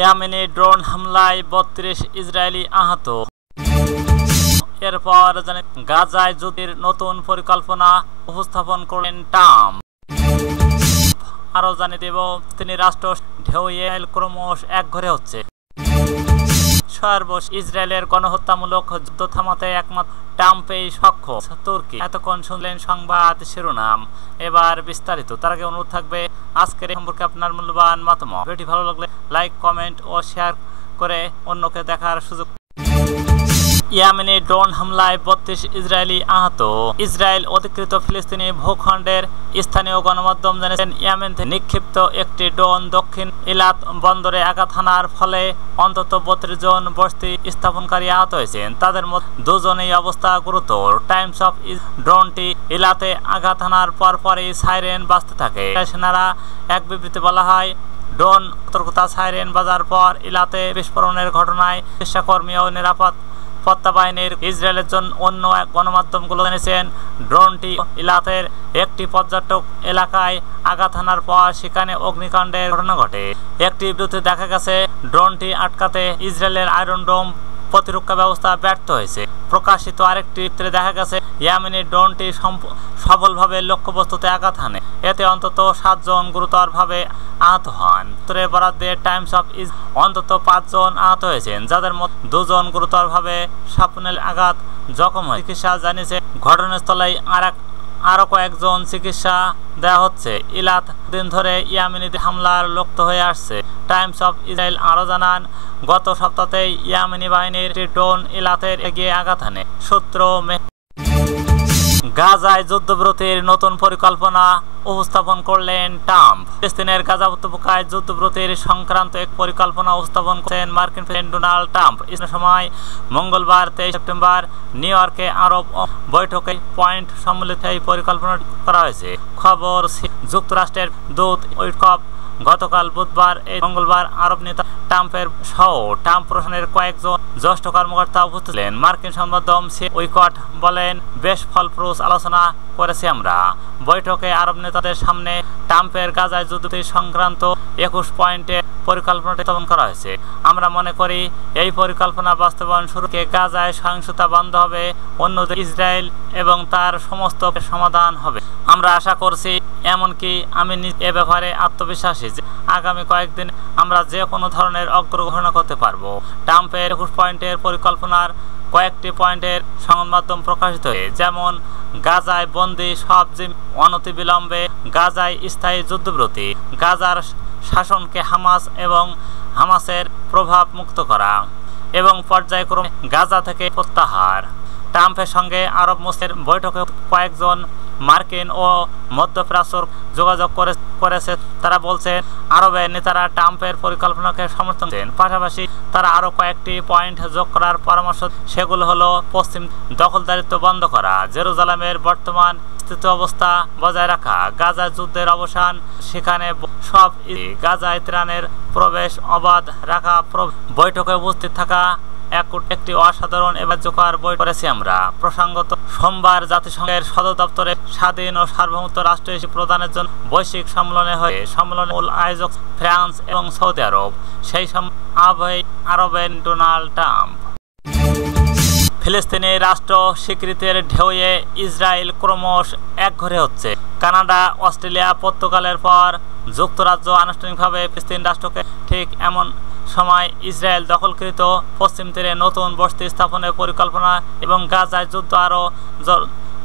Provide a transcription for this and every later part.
ইয়েমেনে ড্রোন হামলায় ৩২ ইসরায়েলি আহত। এরপর গাজায় যুদ্ধের নতুন পরিকল্পনা উপস্থাপন করলেন ট্রাম্প। আরো জানিয়ে দেব, তিনি রাষ্ট্র ঢেউয়ে ক্রমশ একঘরে হচ্ছে। সর্বশেষ ইসরায়েলের গণহত্যামূলক যুদ্ধ থামাতে একমাত্র ট্রাম্পেই সক্ষম। তুর্কি। এতক্ষণ শুনলেন সংবাদ শিরোনাম, এবার বিস্তারিত। তার আগে অনুরোধ থাকবে আজকের এই সম্পর্কে আপনার মূল্যবান মতামত। ভিডিওটি ভালো লাগলে লাইক, কমেন্ট ও শেয়ার করে অন্যকে দেখার সুযোগ। ইয়েমেনে ড্রোন হামলায় ৩২ ইসরায়েলি আহত। ইসরায়েল অধিকৃত ফিলিস্তিনি ভূখণ্ডের স্থানীয় গণমাধ্যম জানিয়েছেন, ইয়েমেন থেকে নিক্ষিপ্ত একটি ড্রোন দক্ষিণ ইলাত বন্দরে আঘাত হানার ফলে অন্তত ৩২ জন বসতি স্থাপনকারী আহত হয়েছেন। তাদের মধ্যে ২ জনেরই অবস্থা গুরুতর। টাইমস অফ ড্রোনটি ইলাতে আঘাত হানার পরপরই সাইরেন বাজতে থাকে। সেনারা এক বিবৃতি বলা হয়, ড্রোন সতর্কতা সাইরেন বাজার পর ইলাতে বিস্ফোরণের ঘটনায় চিকিৎসাকর্মী ও নিরাপত্তা বাহিনীর ইসরায়েলের জন্য অন্য এক গণমাধ্যমগুলো জানিয়েছেন, ড্রোনটি ইলাতের একটি পর্যটক এলাকায় আঘাত হানার পর সেখানে অগ্নিকাণ্ডের ঘটনা ঘটে। একটি বিবৃতিতে দেখা গেছে, ড্রোনটি আটকাতে ইসরায়েলের আয়রন ডোম প্রতিরক্ষা ব্যবস্থা ব্যর্থ হয়েছে। প্রকাশিত আরেকটি চিত্রে দেখা গেছে, ইয়েমেনের ড্রোনটি সফলভাবে লক্ষ্যবস্তুতে আঘাত হানে। এতে অন্তত ৭ জন গুরুতরভাবে আহত হন। উত্তরে বরাদ দিয়ে টাইমস অফ অন্তত ৫ জন আহত হয়েছেন, যাদের মধ্যে ২ জন গুরুতরভাবে সাপনের আঘাত জখম হয়। চিকিৎসা জানিয়েছে, ঘটনাস্থলেই আরো কয়েকজন চিকিৎসা দেওয়া হচ্ছে। ইলাত দিন ধরে ইয়েমেনি হামলার লক্ষ্য হয়ে আসছে। টাইমস অফ ইসরায়েল আরো জানান, গত সপ্তাহেই ইয়েমেনি বাহিনীর ড্রোন ইলাতের এগিয়ে আঘাত হানে। সূত্র গাজায় যুদ্ধবিরতির নতুন পরিকল্পনা উপস্থাপন করলেন ট্রাম্প। ফিলিস্তিনের গাজা উপত্যকায় যুদ্ধবিরতির সংক্রান্ত এক পরিকল্পনা উপস্থাপন করেন মার্কিন প্রেসিডেন্ট ডোনাল্ড ট্রাম্প। এই সময় মঙ্গলবার ২৩ সেপ্টেম্বর নিউ ইয়র্কে আরব বৈঠকে পয়েন্ট সম্মিলিত এই পরিকল্পনা করা হয়েছে। খবর, যুক্তরাষ্ট্রের দূত উইটকফ গতকাল বুধবার মঙ্গলবার আরব নেতা ট্রাম্পের সহ ট্রাম্প প্রশাসনের কয়েকজন জ্যেষ্ঠ কর্মকর্তা উপস্থিত ছিলেন। মার্কিন সংবাদ উইটকফ বলেন, বেশ ফলপ্রসূ আলোচনা করেছি আমরা। বৈঠকে আরব নেতাদের সামনে ট্রাম্পের গাজায় যুদ্ধ সংক্রান্ত ২১ পয়েন্টের পরিকল্পনাটি স্থাপন করা হয়েছে। আমরা মনে করি এই পরিকল্পনা বাস্তবায়ন শুরুকে গাজায় সহিংসতা বন্ধ হবে, অন্যদিকে ইসরায়েল এবং তার সমস্ত সমাধান হবে। আমরা আশা করছি, এমনকি আমি এ ব্যাপারে আত্মবিশ্বাসী যে আগামী কয়েকদিন আমরা যে কোনো ধরনের অগ্রগতি ঘোষণা করতে পারবো। ট্রাম্পের ২১ পয়েন্টের পরিকল্পনার কয়েকটি পয়েন্টের সংবাদ মাধ্যম প্রকাশিত হয়েছে, যেমন গাজায় বন্দী সব অনতিবিলম্বে, গাজায় স্থায়ী যুদ্ধবিরতি, গাজার শাসনকে হামাসের প্রভাব মুক্ত করা এবং পর্যায়ক্রমে গাজা থেকে প্রত্যাহার। ট্রাম্পের সঙ্গে আরব মুসলিম বৈঠকে কয়েকজন মার্কিন ও মধ্যপ্রাচ্যের যোগাযোগ করেছে। তারা বলছেন, আরবের নেতারা ট্রাম্পের পরিকল্পনাকে সমর্থন করেন। পাশাপাশি তারা আরো কয়েকটি পয়েন্ট যোগ করার পরামর্শ। সেগুলো হলো, পশ্চিম দখলদারিত্ব বন্ধ করা, জেরুজালেমের বর্তমান স্থিতি অবস্থা বজায় রাখা, গাজায় যুদ্ধের অবসান, সেখানে সব গাজায় ত্রাণের প্রবেশ অবাধ রাখা। বৈঠকে উপস্থিত থাকা একটি অসাধারণ কার্যকর বৈঠক করেছি আমরা। প্রসঙ্গত, সোমবার জাতিসংঘের সদর দপ্তরে স্বাধীন ও সার্বভৌমত্ব রাষ্ট্র হিসেবে প্রদানের জন্য বৈশ্বিক সম্মেলনের মূল আয়োজক ফ্রান্স এবং সৌদি আরব। সেই আরবের ডোনাল্ড ট্রাম্প। ফিলিস্তিনি রাষ্ট্র স্বীকৃতির ঢেউয়ে ইসরায়েল ক্রমশ একঘরে হচ্ছে। কানাডা, অস্ট্রেলিয়া, পর্তুগালের পর যুক্তরাজ্য আনুষ্ঠানিকভাবে ফিলিস্তিন রাষ্ট্রকে ঠিক এমন সময় ইসরায়েল দখলকৃত পশ্চিম তীরে নতুন বসতি স্থাপনের পরিকল্পনা এবং গাজায় যুদ্ধ আরো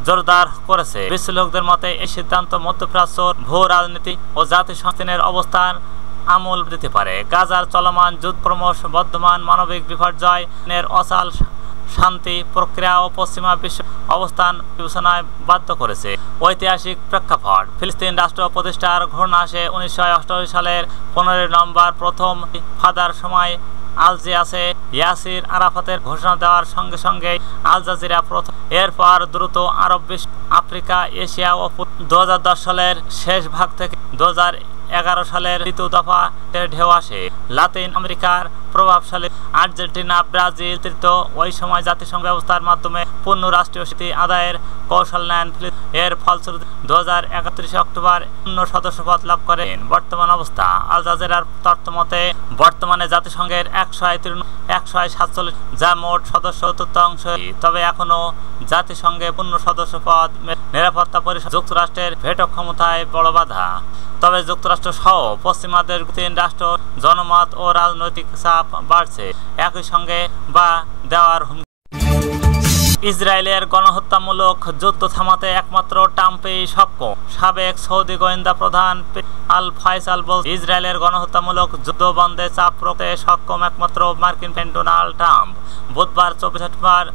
জোরদার করেছে। বিশ্লেষকদের মতে এই সিদ্ধান্ত মধ্যপ্রাচ্যের ভূ রাজনীতি ও জাতিসংঘের অবস্থান আমূল দিতে পারে। গাজার চলমান যুদ্ধ, ক্রমশ বর্ধমান মানবিক বিপর্যয়ের অচল শান্তি প্রক্রিয়া ও পশ্চিমা বিশ্ব অবস্থান বিবেচনায় বাধ্য করেছে। ঐতিহাসিক প্রেক্ষাপট, ফিলিস্তিন রাষ্ট্র প্রতিষ্ঠার ঘোষণা আসে ১৯৮৮ সালের ১৫ নভেম্বর। প্রথম ফাদার সময় আলজিয়াসে ইয়াসির আরাফাতের ঘোষণা দেওয়ার সঙ্গে সঙ্গে আল জাজিরা প্রথম। এরপর দ্রুত আরব বিশ্ব, আফ্রিকা, এশিয়া ও ২০১০ সালের শেষ ভাগ থেকে ২০১১ সালের দ্বিতীয় দফা ঢেউ আসে। লাতিন আমেরিকার প্রভাবশালী আর্জেন্টিনা, ব্রাজিল তৃতীয়। ওই সময় জাতিসংঘ ব্যবস্থার মাধ্যমে পূর্ণ রাষ্ট্রীয় স্বীকৃতি আদায়ের কৌশল নেন। এর ফলশ্রুতিতে 2031 অক্টোবর পূর্ণ সদস্যপদ লাভ করেন। বর্তমান অবস্থা আল জাজিরার তথ্যমতে বর্তমানে জাতিসংঘের 147 যা মোট সদস্য চতুর্থাংশ, তবে এখনো জাতিসংঘে পূর্ণ সদস্যপদ নিরাপত্তা পরিষদ যুক্তরাষ্ট্রের ভেটো ক্ষমতায় বড় বাধা। তবে যুক্তরাষ্ট্র সহ পশ্চিমাদের 3 রাষ্ট্র জনমত ও রাজনৈতিক চাপ বাড়ছে। একই সঙ্গে বা দেওয়ার হুমকি। ইসরায়েলের গণহত্যামূলক যুদ্ধ থামাতে একমাত্র ট্রাম্পই সক্ষম। সাবেক সৌদি গোয়েন্দা প্রধান আল ফয়সাল বলছেন, ইসরায়েলের গণহত্যামূলক যুদ্ধ বন্ধে চাপ প্রয়োগে সক্ষম একমাত্র মার্কিন প্রেসিডেন্ট ডোনাল্ড ট্রাম্প। বুধবার 24 সেপ্টেম্বর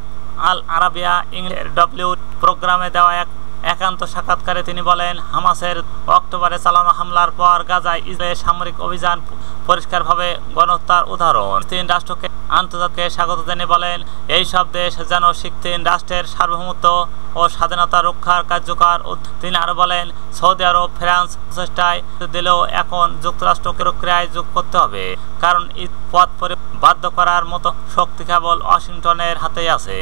আল আরাবিয়া ইংলিশের ডব্লিউ প্রোগ্রামে দেওয়া এক একান্ত সাক্ষাৎকারে তিনি বলেন, হামাসের অক্টোবরে চালানো হামলার পর গাজায় ইসরায়েলের সামরিক অভিযান পরিষ্কারভাবে গণহত্যার উদাহরণ। 3 রাষ্ট্রকে আন্তর্জাতিককে স্বাগত জানিয়ে বলেন, এই সব দেশ যেন শিখ 3 রাষ্ট্রের সার্বভৌমত্ব ও স্বাধীনতা রক্ষার কার্যকর। তিনি আরো বলেন, সৌদি আরব ফ্রান্স প্রচেষ্টায় দিলেও এখন যুক্তরাষ্ট্রকে প্রক্রিয়ায় যোগ করতে হবে, কারণ এই পথ বাধ্য করার মতো শক্তি কেবল ওয়াশিংটনের হাতেই আছে।